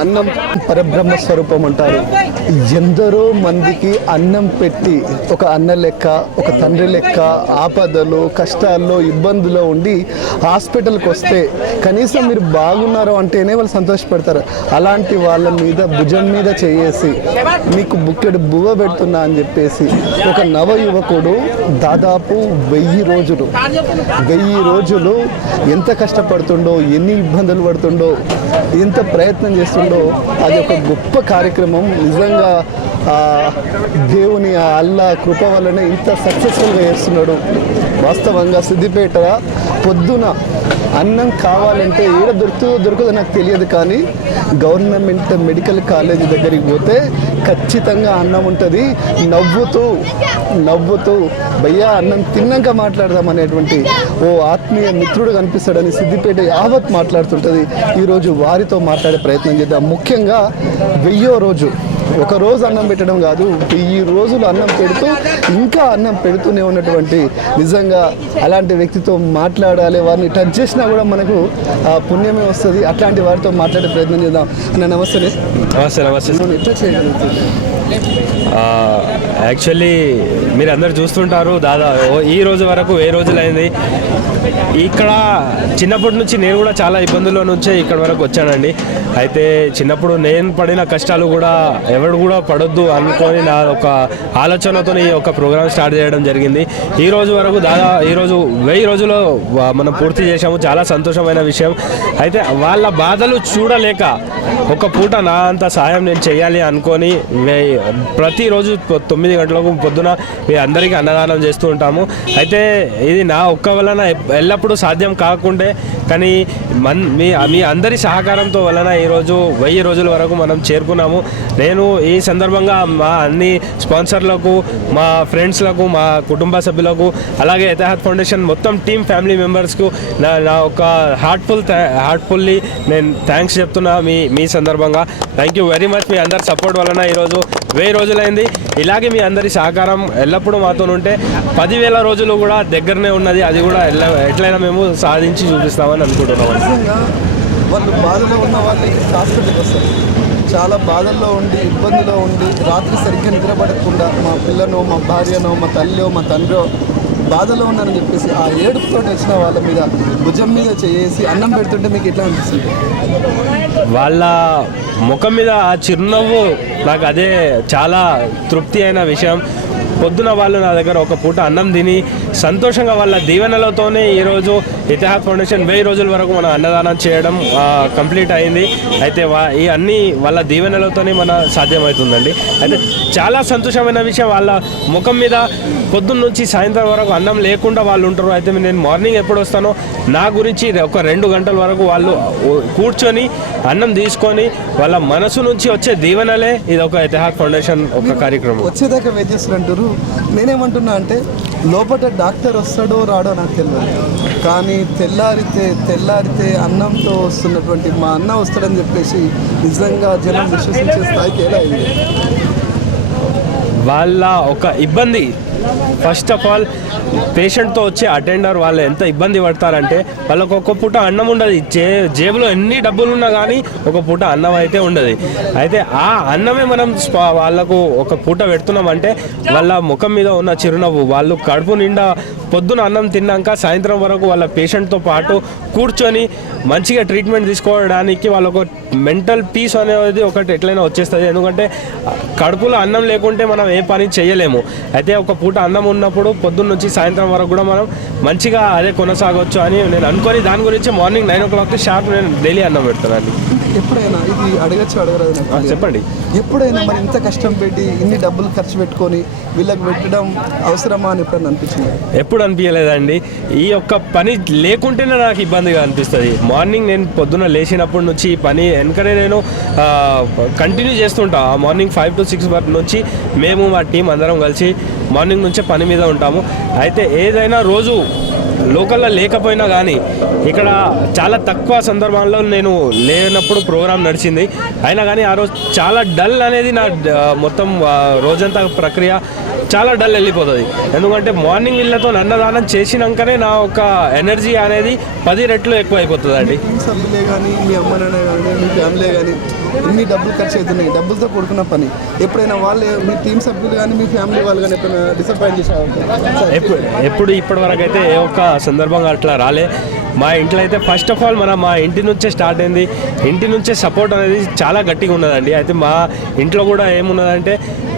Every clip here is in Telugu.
అన్నం పరబ్రహ్మ స్వరూపం అంటారు. ఎందరో మందికి అన్నం పెట్టి ఒక అన్న లెక్క ఒక తండ్రి లెక్క ఆపదలు కష్టాల్లో ఇబ్బందులో ఉండి హాస్పిటల్కి వస్తే కనీసం మీరు బాగున్నారు అంటేనే వాళ్ళు సంతోషపడతారు. అలాంటి వాళ్ళ మీద భుజం మీద చేయేసి మీకు బుక్కెడు బువ్వ పెడుతున్నా అని చెప్పేసి ఒక నవ యువకుడు దాదాపు వెయ్యి రోజులు వెయ్యి రోజులు ఎంత కష్టపడుతుండో ఎన్ని ఇబ్బందులు పడుతుండో ఎంత ప్రయత్నం చేస్తుండో అది ఒక గొప్ప కార్యక్రమం. నిజంగా దేవుని ఆ అల్లా కృప వల్లనే ఇంత సక్సెస్ఫుల్గా చేస్తున్నాడు. వాస్తవంగా సిద్దిపేట పొద్దున అన్నం కావాలంటే ఏడ దొరుకుతుందో దొరకదో నాకు తెలియదు కానీ గవర్నమెంట్ మెడికల్ కాలేజ్ దగ్గరికి పోతే ఖచ్చితంగా అన్నం ఉంటుంది. నవ్వుతూ నవ్వుతూ భయ్యా అన్నం తిన్నాక మాట్లాడదాం అనేటువంటి ఓ ఆత్మీయ మిత్రుడు కనిపిస్తాడని సిద్దిపేట యావత్ మాట్లాడుతుంటుంది. ఈరోజు వారితో మాట్లాడే ప్రయత్నం చేద్దాం. ముఖ్యంగా వెయ్యో రోజు ఒక రోజు అన్నం పెట్టడం కాదు వెయ్యి రోజులు అన్నం పెడుతూ ఇంకా అన్నం పెడుతూనే ఉన్నటువంటి నిజంగా అలాంటి వ్యక్తితో మాట్లాడాలి వారిని టచ్ చేసినా కూడా మనకు ఆ పుణ్యమే వస్తుంది. అట్లాంటి వారితో మాట్లాడే ప్రయత్నం చేద్దాం. అన్న నమస్తే. నమస్తే నమస్తే. ఎట్లా యాక్చువల్లీ మీరు అందరు చూస్తుంటారు దాదాపు ఈ రోజు వరకు ఏ రోజులైంది? ఇక్కడ చిన్నప్పటి నుంచి నేను కూడా చాలా ఇబ్బందుల్లో నుంచే ఇక్కడ వరకు వచ్చానండి. అయితే చిన్నప్పుడు నేను పడిన కష్టాలు కూడా ఎవరు కూడా పడొద్దు అనుకొని నా ఒక ఆలోచనతో ఈ ఒక ప్రోగ్రామ్ స్టార్ట్ చేయడం జరిగింది. ఈ రోజు వరకు దాదా ఈ రోజు వెయ్యి రోజుల్లో మనం పూర్తి చేసాము చాలా సంతోషమైన విషయం. అయితే వాళ్ళ బాధలు చూడలేక ఒక పూట నా అంత సాయం నేను చేయాలి అనుకొని ప్రతిరోజు తొమ్మిది గంటలకు పొద్దున మీ అందరికీ అన్నదానం చేస్తూ ఉంటాము. అయితే ఇది నా ఒక్క వలన ఎల్లప్పుడూ సాధ్యం కాకుండే కానీ మన్ మీ మీ అందరి సహకారంతో వలన ఈరోజు వెయ్యి రోజుల వరకు మనం చేరుకున్నాము. నేను ఈ సందర్భంగా మా అన్ని స్పాన్సర్లకు మా ఫ్రెండ్స్లకు మా కుటుంబ సభ్యులకు అలాగే ఎతహాద్ ఫౌండేషన్ మొత్తం టీం ఫ్యామిలీ మెంబర్స్కు నా నా ఒక హార్ట్ఫుల్ హార్ట్ఫుల్లీ నేను థ్యాంక్స్ చెప్తున్నా మీ మీ సందర్భంగా. థ్యాంక్ యూ వెరీ మచ్ మీ అందరి సపోర్ట్ వలన ఈరోజు వెయ్యి రోజులైంది. ఇలాగే మీ అందరి సహకారం ఎల్లప్పుడూ మాతో ఉంటే పదివేల రోజులు కూడా దగ్గరనే ఉన్నది. అది కూడా ఎల్ల ఎట్లయినా మేము సాధించి చూపిస్తామని అనుకుంటున్నాం వాళ్ళు బాధలో ఉన్న వాళ్ళు హాస్పిటల్కి వస్తారు. చాలా బాధల్లో ఉండి ఇబ్బందిలో ఉండి రాత్రి సరిగ్గా నిద్రపడకుండా మా పిల్లనో మా భార్యనో మా తల్లియో మా తండ్రో బాధలో ఉన్నారని చెప్పేసి ఆ ఏడుపుతో వచ్చిన వాళ్ళ మీద భుజం మీద చేసి అన్నం పెడుతుంటే మీకు ఎట్లా అనిపిస్తుంది? వాళ్ళ ముఖం మీద ఆ చిరునవ్వు నాకు అదే చాలా తృప్తి అయిన విషయం. పొద్దున వాళ్ళు నా దగ్గర ఒక పూట అన్నం తిని సంతోషంగా వాళ్ళ దీవెనలతోనే ఈరోజు ఇతిహాద్ ఫౌండేషన్ వెయ్యి రోజుల వరకు మనం అన్నదానం చేయడం కంప్లీట్ అయింది. అయితే వా- ఈ అన్ని వాళ్ళ దీవెనలతోనే మన సాధ్యమవుతుందండి. అయితే చాలా సంతోషమైన విషయం వాళ్ళ ముఖం మీద పొద్దున్న నుంచి సాయంత్రం వరకు అన్నం లేకుండా వాళ్ళు ఉంటారు. అయితే నేను మార్నింగ్ ఎప్పుడు వస్తానో నా గురించి ఒక రెండు గంటల వరకు వాళ్ళు కూర్చొని అన్నం తీసుకొని వాళ్ళ మనసు నుంచి వచ్చే దీవెనలే ఇది ఒక ఇతిహాద్ ఫౌండేషన్ ఒక కార్యక్రమం. వచ్చేదాకా వెయిట్ చేస్తారు అంటారు నేనేమంటున్నా అంటే లోపల డాక్టర్ వస్తాడో రాడో నాకు తెలియదు కానీ తెల్లారితే తెల్లారితే అన్నంతో వస్తున్నటువంటి మా అన్న వస్తాడని చెప్పేసి నిజంగా జనం విశ్వసించే స్థాయికి ఎలా అయింది? వాళ్ళ ఒక ఇబ్బంది ఫస్ట్ ఆఫ్ ఆల్ పేషెంట్తో వచ్చే అటెండర్ వాళ్ళు ఎంత ఇబ్బంది పడతారంటే వాళ్ళకు ఒక్క పూట అన్నం ఉండదు. జే జేబులో ఎన్ని డబ్బులు ఉన్నా కానీ ఒక పూట అన్నం అయితే ఉండదు. అయితే ఆ అన్నమే మనం వాళ్ళకు ఒక పూట పెడుతున్నామంటే వాళ్ళ ముఖం మీద ఉన్న చిరునవ్వు వాళ్ళు కడుపు నిండా పొద్దున అన్నం తిన్నాక సాయంత్రం వరకు వాళ్ళ పేషెంట్తో పాటు కూర్చొని మంచిగా ట్రీట్మెంట్ తీసుకోవడానికి వాళ్ళకు మెంటల్ పీస్ అనేది ఒకటి ఎట్లయినా వచ్చేస్తుంది. ఎందుకంటే కడుపులో అన్నం లేకుంటే మనం ఏ పని చేయలేము. అయితే ఒక పూట అన్నం ఉన్నప్పుడు పొద్దున్న నుంచి సాయంత్రం వరకు కూడా మనం మంచిగా అదే కొనసాగవచ్చు అని నేను అనుకొని దాని గురించి morning nine o'clock sharp నేను డైలీ అన్నం పెడతానండి. ఎప్పుడైనా ఇది అడగచ్చు అడగరాదు. చెప్పండి. ఎప్పుడైనా మరి ఇంత కష్టం పెట్టి ఇన్ని డబ్బులు ఖర్చు పెట్టుకొని వీళ్ళకి పెట్టడం అవసరమా అని ఎప్పుడైనా అనిపించింది? ఎప్పుడు అనిపించలేదండి. ఈ యొక్క పని లేకుంటేనే నాకు ఇబ్బందిగా అనిపిస్తుంది. మార్నింగ్ నేను పొద్దున లేచినప్పటి నుంచి ఈ పని వెనకనే నేను కంటిన్యూ చేస్తుంటా. ఆ మార్నింగ్ ఫైవ్ టు సిక్స్ వరకు నుంచి మేము మా టీం అందరం కలిసి మార్నింగ్ నుంచే పని మీద ఉంటాము. అయితే ఏదైనా రోజు లోకల్లో లేకపోయినా కానీ ఇక్కడ చాలా తక్కువ సందర్భాల్లో నేను లేనప్పుడు ప్రోగ్రామ్ నడిచింది. అయినా కానీ ఆ రోజు చాలా డల్ అనేది నా మొత్తం రోజంతా ప్రక్రియ. చాలా డల్ వెళ్ళిపోతుంది. ఎందుకంటే మార్నింగ్ వీళ్ళతో అన్నదానం చేసినాకనే నా ఒక ఎనర్జీ అనేది పది రెట్లు ఎక్కువ అయిపోతుంది అండి సభ్యులే కానీ మీ అమ్మ నాన్న కానీ మీ ఫ్యామిలీ కానీ ఎన్ని డబ్బులు ఖర్చు అవుతున్నాయి. డబ్బులతో కూడుకున్న పని. ఎప్పుడైనా వాళ్ళే మీ టీం సభ్యులు కానీ మీ ఫ్యామిలీ వాళ్ళు కానీ ఎప్పుడైనా డిసప్పాయింట్ చేసే ఎప్పుడు ఎప్పుడు ఇప్పటి వరకు అయితే ఏ ఒక్క సందర్భంగా అట్లా రాలే. మా ఇంట్లో అయితే ఫస్ట్ ఆఫ్ ఆల్ మన మా ఇంటి నుంచే స్టార్ట్ అయింది. ఇంటి నుంచే సపోర్ట్ అనేది చాలా గట్టిగా ఉన్నదండి. అయితే మా ఇంట్లో కూడా ఏమున్నదంటే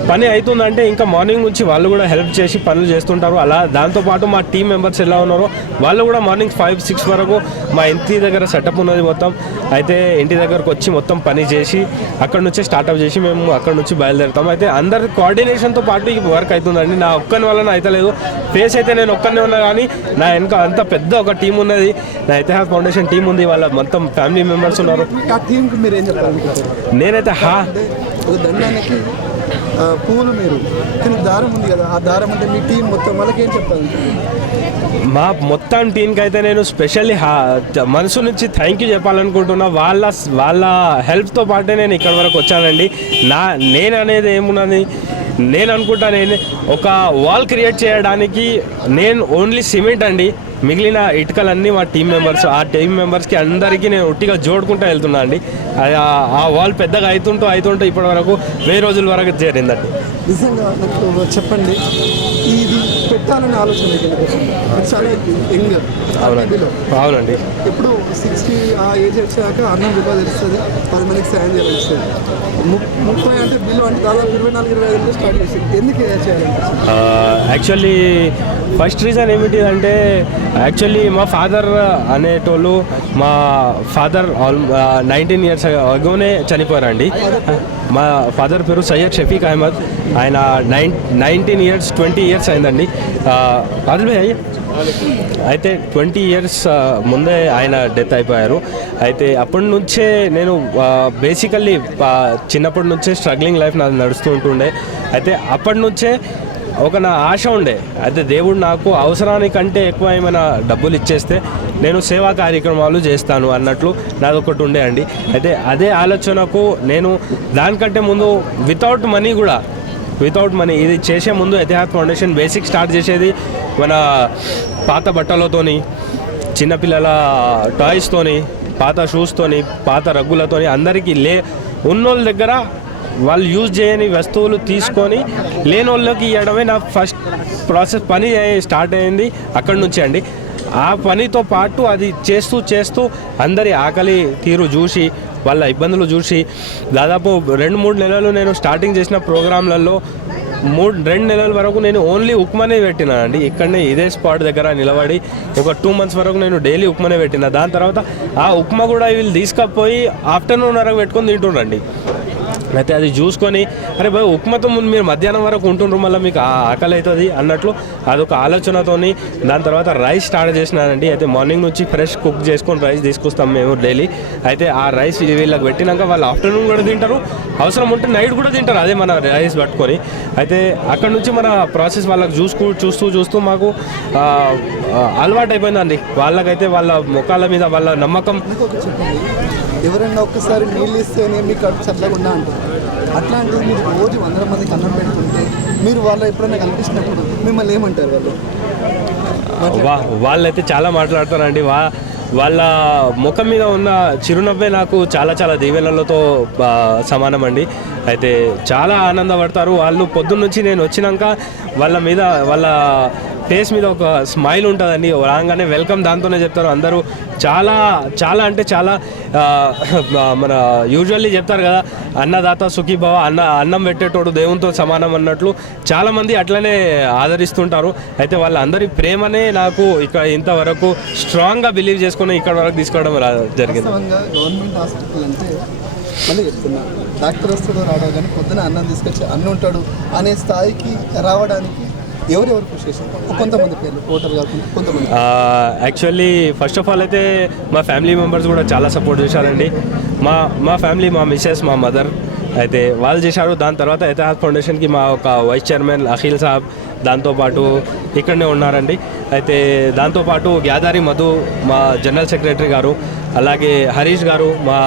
పని అవుతుందంటే ఇంకా మార్నింగ్ నుంచి వాళ్ళు కూడా హెల్ప్ చేసి పనులు చేస్తుంటారు. అలా దాంతోపాటు మా టీం మెంబర్స్ ఎలా ఉన్నారో వాళ్ళు కూడా మార్నింగ్ ఫైవ్ సిక్స్ వరకు మా ఇంటి దగ్గర సెటప్ ఉన్నది మొత్తం. అయితే ఇంటి దగ్గరకు వచ్చి మొత్తం పని చేసి అక్కడ నుంచే స్టార్ట్అప్ చేసి మేము అక్కడ నుంచి బయలుదేరుతాం. అయితే అందరి కోఆర్డినేషన్తో పాటు ఈ వర్క్ అవుతుందండి నా ఒక్కని వలన అవుతలేదు ఫేస్ అయితే నేను ఒక్కనే ఉన్నా కానీ నా వెనక అంత పెద్ద ఒక టీం ఉన్నది. నా ఇతిహాస్ ఫౌండేషన్ టీం ఉంది. వాళ్ళ మొత్తం ఫ్యామిలీ మెంబర్స్ ఉన్నారు. నేనైతే హా పూలు మీరు. కానీ దారం ఉంది కదా ఆ దారం అంటే మీ టీం మొత్తం వాళ్ళకి ఏం చెప్పాలి మా మొత్తం టీంకి అయితే నేను స్పెషల్లీ మనసు నుంచి థ్యాంక్ యూ చెప్పాలనుకుంటున్నా. వాళ్ళ వాళ్ళ హెల్ప్తో పాటే నేను ఇక్కడ వరకు వచ్చానండి. నా నేను అనేది ఏమున్నది? నేను అనుకుంటా నేను ఒక వాల్ క్రియేట్ చేయడానికి నేను ఓన్లీ సిమెంట్ అండి. మిగిలిన ఇటుకలన్నీ మా టీం మెంబర్స్ ఆ టీం మెంబర్స్కి అందరికీ నేను ఒట్టిగా జోడుకుంటూ వెళ్తున్నా అండి. ఆ- వాల్ పెద్దగా అవుతుంటూ అవుతుంటూ ఇప్పటి వరకు వెయ్యి రోజుల వరకు చేరిందండి. నిజంగా నాకు చెప్పండి ఇది పెట్టాలనే ఆలోచన అవునండి. అవునండి. ఎప్పుడు సిక్స్టీ ఆ ఏజ్ వచ్చాక అన్నం విలువ తెలుస్తుంది పది మందికి సాయం చేయాలనిస్తుంది ము- ముప్పై అంటే బిల్లు అంటే దాదాపు ఇరవై నాలుగు ఇరవై ఐదు స్టార్ట్ చేసింది. ఎందుకు యాక్చువల్లీ ఫస్ట్ రీజన్ ఏమిటి అంటే యాక్చువల్లీ మా ఫాదర్ అనేటోళ్ళు మా ఫాదర్ ఆల్ నైన్టీన్ ఇయర్స్ అగోనే చనిపోయారండి. మా ఫాదర్ పేరు సయ్యద్ షఫీక్ అహ్మద్. ఆయన nine nineteen years twenty years అయిందండి. అదిలే అయితే ట్వంటీ ఇయర్స్ ముందే ఆయన డెత్ అయిపోయారు. అయితే అప్పటి నుంచే నేను బేసికల్లీ చిన్నప్పటి నుంచే స్ట్రగ్లింగ్ లైఫ్ నాది నడుస్తూ ఉంటుండే. అయితే అప్పటి నుంచే ఒక నా ఆశ ఉండే. అయితే దేవుడు నాకు అవసరానికంటే ఎక్కువ ఏమైనా డబ్బులు ఇచ్చేస్తే నేను సేవా కార్యక్రమాలు చేస్తాను అన్నట్లు నాది ఒకటి ఉండే అండి. అయితే అదే ఆలోచనకు నేను దానికంటే ముందు వితౌట్ మనీ కూడా వితౌట్ మనీ ఇది చేసే ముందు ఎతిహాద్ ఫౌండేషన్ బేసిక్ స్టార్ట్ చేసేది మన పాత బట్టలతోని చిన్నపిల్లల టాయ్స్తోని పాత షూస్తోని పాత రగ్గులతోని అందరికీ లే ఉన్నోళ్ళ దగ్గర వాళ్ళు యూజ్ చేయని వస్తువులు తీసుకొని లేని వాళ్ళకి ఇవ్వడమే నా ఫస్ట్ ప్రాసెస్ పని స్టార్ట్ అయింది. అక్కడి నుంచి అండి. ఆ పనితో పాటు అది చేస్తూ చేస్తూ అందరి ఆకలి తీరు చూసి వాళ్ళ ఇబ్బందులు చూసి దాదాపు రెండు మూడు నెలలు నేను స్టార్టింగ్ చేసిన ప్రోగ్రాంలలో మూడు రెండు నెలల వరకు నేను ఓన్లీ ఉప్మానే పెట్టినానండి ఇక్కడనే ఇదే స్పాట్ దగ్గర నిలబడి ఒక టూ మంత్స్ వరకు నేను డైలీ ఉప్మానే పెట్టిన. దాని తర్వాత ఆ ఉప్మా కూడా వీళ్ళు తీసుకపోయి ఆఫ్టర్నూన్ వరకు పెట్టుకొని తింటుండండి అయితే అది చూసుకొని అరే బాయ్ ఉప్మాతో ముందు మీరు మధ్యాహ్నం వరకు ఉంటుండ్రు మళ్ళీ మీకు ఆ ఆకలి అవుతుంది అన్నట్లు అదొక ఆలోచనతోని దాని తర్వాత రైస్ స్టార్ట్ చేసినానండి. అయితే మార్నింగ్ నుంచి ఫ్రెష్ కుక్ చేసుకొని రైస్ తీసుకొస్తాం మేము డైలీ. అయితే ఆ రైస్ వీళ్ళకి పెట్టినాక వాళ్ళు ఆఫ్టర్నూన్ కూడా తింటారు. అవసరం ఉంటే నైట్ కూడా తింటారు అదే మన రైస్ పట్టుకొని. అయితే అక్కడ నుంచి మన ప్రాసెస్ వాళ్ళకి చూసుకు చూస్తూ చూస్తూ మాకు అలవాటు అయిపోయిందండి వాళ్ళకైతే వాళ్ళ ముఖాల మీద వాళ్ళ నమ్మకం ఎవరైనా ఒక్కసారి నీళ్ళు ఇస్తేనే మీకు కడుపు చల్లకుండా అంటారు అట్లాంటిది మీరు రోజు వందల మందికి అన్నం పెట్టుకుంటే మీరు వాళ్ళు ఎప్పుడైనా కనిపించినప్పుడు మిమ్మల్ని ఏమంటారు వాళ్ళు? వా వాళ్ళైతే చాలా మాట్లాడతారండి. వా వాళ్ళ ముఖం మీద ఉన్న చిరునవ్వే నాకు చాలా చాలా దీవెనలతో సమానం అండి అయితే చాలా ఆనందపడతారు. వాళ్ళు పొద్దున్నుంచి నేను వచ్చినాక వాళ్ళ మీద వాళ్ళ ఫేస్ మీద ఒక స్మైల్ ఉంటుందండి. రాగానే వెల్కమ్ దాంతోనే చెప్తారు అందరూ. చాలా చాలా అంటే చాలా మన యూజువల్లీ చెప్తారు కదా అన్నదాత సుఖీభావ అన్న అన్నం పెట్టేటోడు దేవునితో సమానం అన్నట్లు చాలామంది అట్లనే ఆదరిస్తుంటారు. అయితే వాళ్ళందరి ప్రేమనే నాకు ఇక్కడ ఇంతవరకు స్ట్రాంగ్గా బిలీవ్ చేసుకుని ఇక్కడ వరకు తీసుకోవడం జరిగింది. గవర్నమెంట్ హాస్పిటల్ అంటే మళ్ళీ చెప్తున్నా డాక్టర్ వస్తాడో రావడం కానీ పొద్దున అన్నం తీసుకొచ్చి అన్నం ఉంటాడు అనే స్థాయికి రావడానికి ఎవరెవరు కృషి చేశారు? కొంతమంది పేర్లు టోటల్ కాకుండా కొంతమంది. యాక్చువల్లీ ఫస్ట్ ఆఫ్ ఆల్ అయితే మా ఫ్యామిలీ మెంబర్స్ కూడా చాలా సపోర్ట్ చేశారండి. మా మా ఫ్యామిలీ మా మిస్సెస్ మా మదర్ అయితే వాళ్ళు చేశారు. దాని తర్వాత ఎతిహాద్ ఫౌండేషన్కి మా ఒక వైస్ చైర్మన్ అఖిల్ సాబ్ దాంతోపాటు ఇక్కడనే ఉన్నారండి. అయితే దాంతోపాటు గ్యాదారి మధు మా జనరల్ సెక్రటరీ గారు అలాగే హరీష్ గారు మా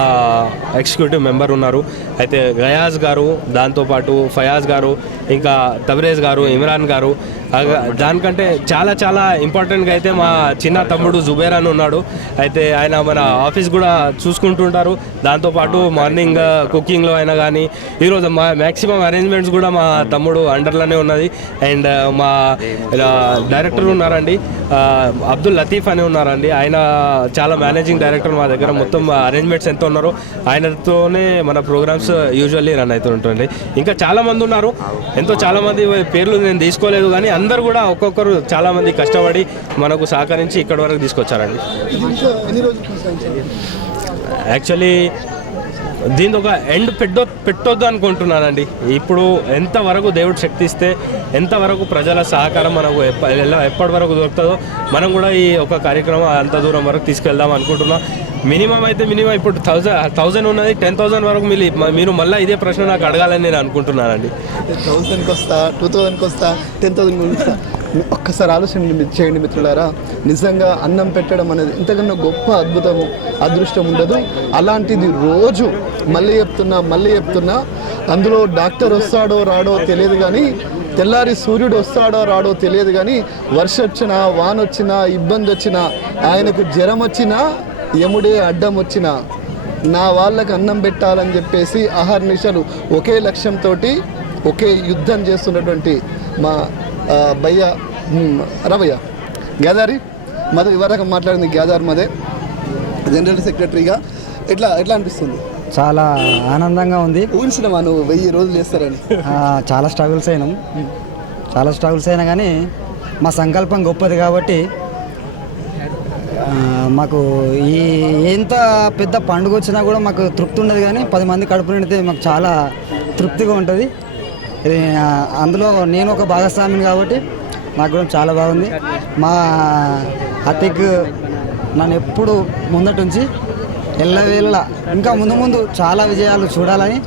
ఎగ్జిక్యూటివ్ మెంబర్ ఉన్నారు. అయితే గయాజ్ గారు దాంతోపాటు ఫయాజ్ గారు ఇంకా తబరేజ్ గారు ఇమ్రాన్ గారు దానికంటే చాలా చాలా ఇంపార్టెంట్గా అయితే మా చిన్న తమ్ముడు జుబేర్ అని ఉన్నాడు. అయితే ఆయన మన ఆఫీస్ కూడా చూసుకుంటుంటారు. దాంతోపాటు మార్నింగ్ కుకింగ్లో అయినా కానీ ఈరోజు మా మ్యాక్సిమం అరేంజ్మెంట్స్ కూడా మా తమ్ముడు అండర్లోనే ఉన్నది. అండ్ మా డైరెక్టర్ ఉన్నారండి. అబ్దుల్ లతీఫ్ అని ఉన్నారండి. ఆయన చాలా మేనేజింగ్ డైరెక్టర్ మా దగ్గర మొత్తం అరేంజ్మెంట్స్ ఎంత ఉన్నారో ఆయనతోనే మన ప్రోగ్రామ్స్ యూజువల్లీ రన్ అవుతూ ఉంటుంది ఇంకా చాలా మంది ఉన్నారు. ఎంతో చాలా మంది పేర్లు నేను తీసుకోలేదు కానీ అందరు కూడా ఒక్కొక్కరు చాలా మంది కష్టపడి మనకు సహకరించి ఇక్కడ వరకు తీసుకొచ్చారండి. యాక్చువల్లీ దీని ఒక ఎండ్ పెట్టో పెట్టొద్దు అనుకుంటున్నానండి. ఇప్పుడు ఎంతవరకు దేవుడు శక్తి ఇస్తే ఎంతవరకు ప్రజల సహకారం మనకు ఎలా ఎప్పటి వరకు దొరుకుతుందో మనం కూడా ఈ ఒక కార్యక్రమం అంత దూరం వరకు తీసుకెళ్దాం అనుకుంటున్నాం. మినిమం అయితే మినిమం ఇప్పుడు థౌజండ్ థౌజండ్ ఉన్నది టెన్ థౌసండ్ వరకు మీరు మీరు మళ్ళీ ఇదే ప్రశ్న నాకు అడగాలని నేను అనుకుంటున్నానండి. థౌసండ్కి వస్తా టూ థౌసండ్కి వస్తా టెన్ థౌసండ్కి వస్తా ఒక్కసారి ఆలోచన చేయండి మిత్రులారా. నిజంగా అన్నం పెట్టడం అనేది ఇంతకన్నా గొప్ప అద్భుతము అదృష్టం ఉండదు. అలాంటిది రోజు మళ్ళీ చెప్తున్నా మళ్ళీ చెప్తున్నా. అందులో డాక్టర్ వస్తాడో రాడో తెలియదు కానీ తెల్లారి సూర్యుడు వస్తాడో రాడో తెలియదు కానీ వర్షం వచ్చినా వాన వచ్చినా ఇబ్బంది వచ్చినా ఆయనకు జ్వరం వచ్చినా యముడే అడ్డం వచ్చినా నా వాళ్ళకు అన్నం పెట్టాలని చెప్పేసి ఆహార్నిశలు ఒకే లక్ష్యంతో ఒకే యుద్ధం చేస్తున్నటువంటి మా భయ్య రవయ్య. గేదారి మద ఇవరకు మాట్లాడింది గేదార్ మదే. జనరల్ సెక్రటరీగా. ఎట్లా ఎట్లా అనిపిస్తుంది? చాలా ఆనందంగా ఉంది. ఊహించినమా నువ్వు వెయ్యి రోజులు చేస్తారని. చాలా స్ట్రగుల్స్ అయినాం. చాలా స్ట్రగుల్స్ అయినా కానీ మా సంకల్పం గొప్పది కాబట్టి మాకు ఈ ఎంత పెద్ద పండుగ వచ్చినా కూడా మాకు తృప్తి ఉండదు కానీ పది మంది కడుపు నిండితే మాకు చాలా తృప్తిగా ఉంటుంది. అందులో నేను ఒక భాగస్వామిని కాబట్టి నాకు కూడా చాలా బాగుంది. మా అతిక్ నన్ను ఎప్పుడు ముందటుంచి ఎల్లవేళ ఇంకా ముందు ముందు చాలా విజయాలు చూడాలని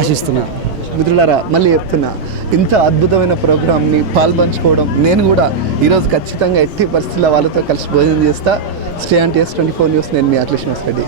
ఆశిస్తున్నాను మిత్రులారా మళ్ళీ చెప్తున్నా ఇంత అద్భుతమైన ప్రోగ్రామ్ని పాల్పంచుకోవడం నేను కూడా ఈరోజు ఖచ్చితంగా ఎట్టి పరిస్థితుల్లో వాళ్ళతో కలిసి భోజనం చేస్తా. Stay and taste twenty four news నేను మీ అఖిలేష్ రెడ్డి